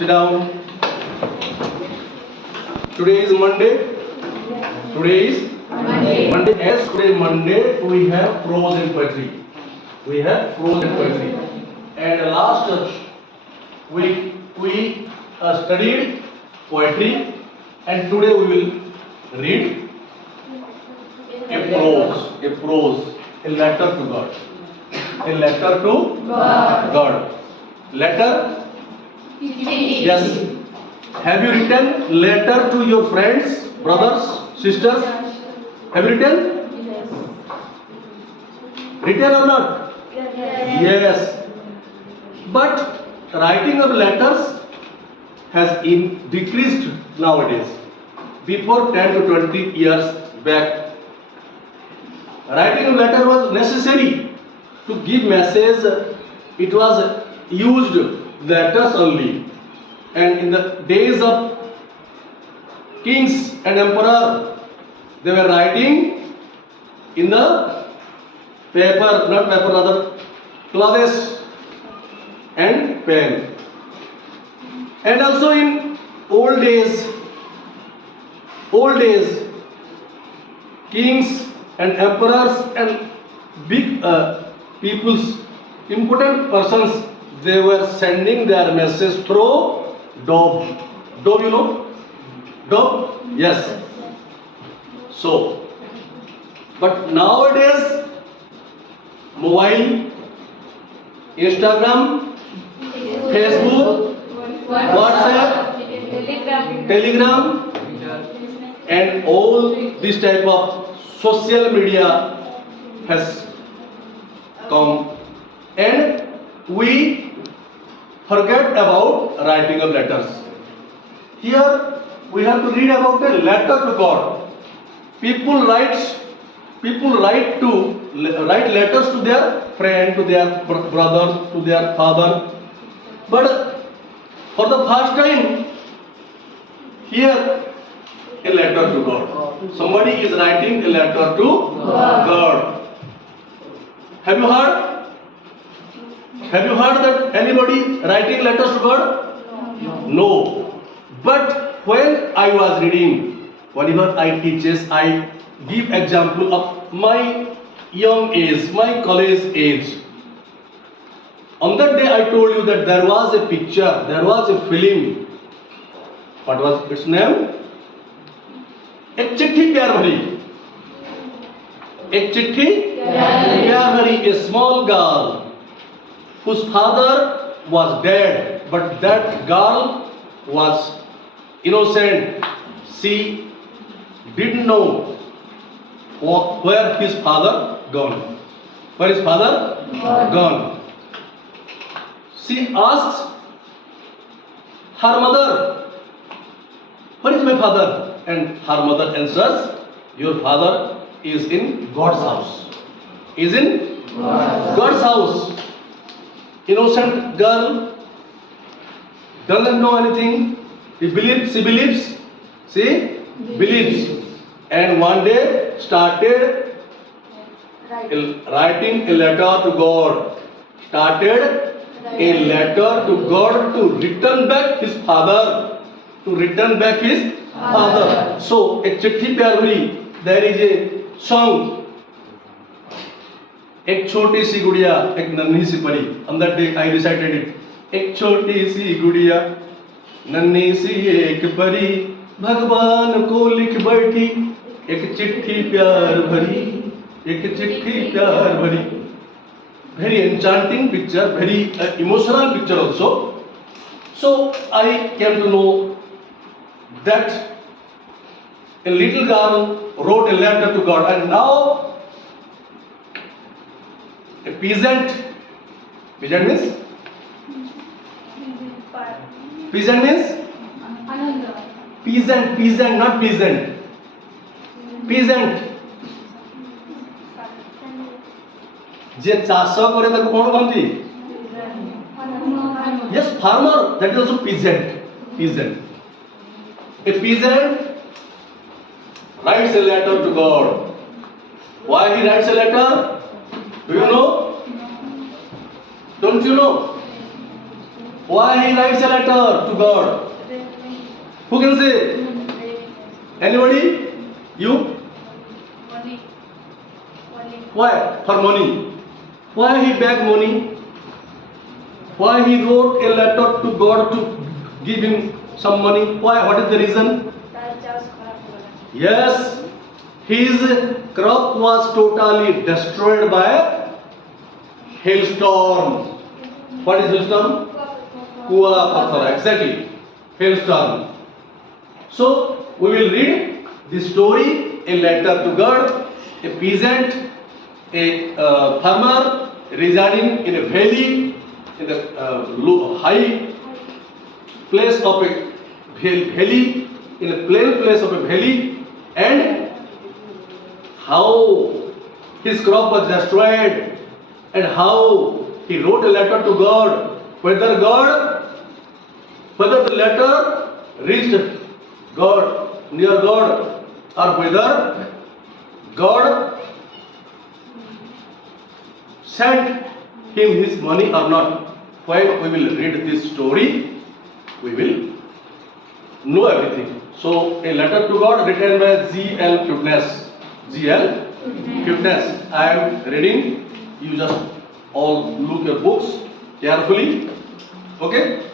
Sit down. Today is Monday. Today is Monday. As today Monday, we have prose and poetry. We have prose and poetry. And last week we studied poetry, and today we will read a letter to God. A letter to God. Letter? Yes. Have you written letter to your friends, brothers, sisters? Have you written? Written or not? Yes. But writing of letters has decreased nowadays. Before 10 to 20 years back, writing of letter was necessary to give message. It was used letters only. And in the days of kings and emperor, they were writing in the paper, not paper, rather clothes and pen. And also in old days, kings and emperors and big peoples, important persons, they were sending their message through dove. Dove, you know? Dove? Yes. So, but nowadays, mobile, Instagram, Facebook, WhatsApp, Telegram, and all this type of social media has come, and we forget about writing of letters. Here we have to read about a letter to God. People write letters to their friend, to their brother, to their father. But for the first time, here a letter to God. Somebody is writing a letter to God. Have you heard? Have you heard that anybody writing letters to God? No. But when I was reading, whenever I teaches, I give example of my young age, my college age. On that day I told you that there was a picture, there was a film. What was its name? Ek Chitti Pyar Bhari. Ek Chitti Pyar Bhari, a small girl whose father was dead, but that girl was innocent. She didn't know where his father gone. Where his father gone. She asked her mother, "Where is my father?" And her mother answers, "Your father is in God's house." Is in God's house. Innocent girl doesn't know anything. She believes. And one day started writing a letter to God. Started a letter to God to return back his father. So, Ek Chitti Pyar Bhari, there is a song. एक छोटी सी गुड़िया, एक नन्ही सी परी. On that day I recited it. एक छोटी सी गुड़िया, नन्ही सी एक परी, भगवान को लिख बैठी एक चिट्ठी प्यार भरी, एक चिट्ठी प्यार भरी. Very enchanting picture, very emotional picture also. So I came to know that a little girl wrote a letter to God, and now a peasant means? Peasant means? Peasant, not peasant. Peasant. जे चाष करे ताको कोन कहंती? Yes, farmer. That is also peasant. A peasant writes a letter to God. Why he writes a letter? Do you know? Don't you know? Why he writes a letter to God? Who can say? Anybody? You? Why? For money. Why he begged money? Why he wrote a letter to God to give him some money? Why? What is the reason? Yes, his crop was totally destroyed by hailstorm. What is hailstorm? Kua pathar, exactly. Hailstorm. So we will read the story, a letter to God, a peasant, a farmer residing in a valley, in the high place of a valley, in a plain place of a valley, and how his crop was destroyed, and how he wrote a letter to God, whether the letter reached God, near God, or whether God sent him his money or not. When we will read this story, we will know everything. So, a letter to God written by G.L. Cuteness. G.L. Cuteness. I am reading. You just all look your books carefully. Okay?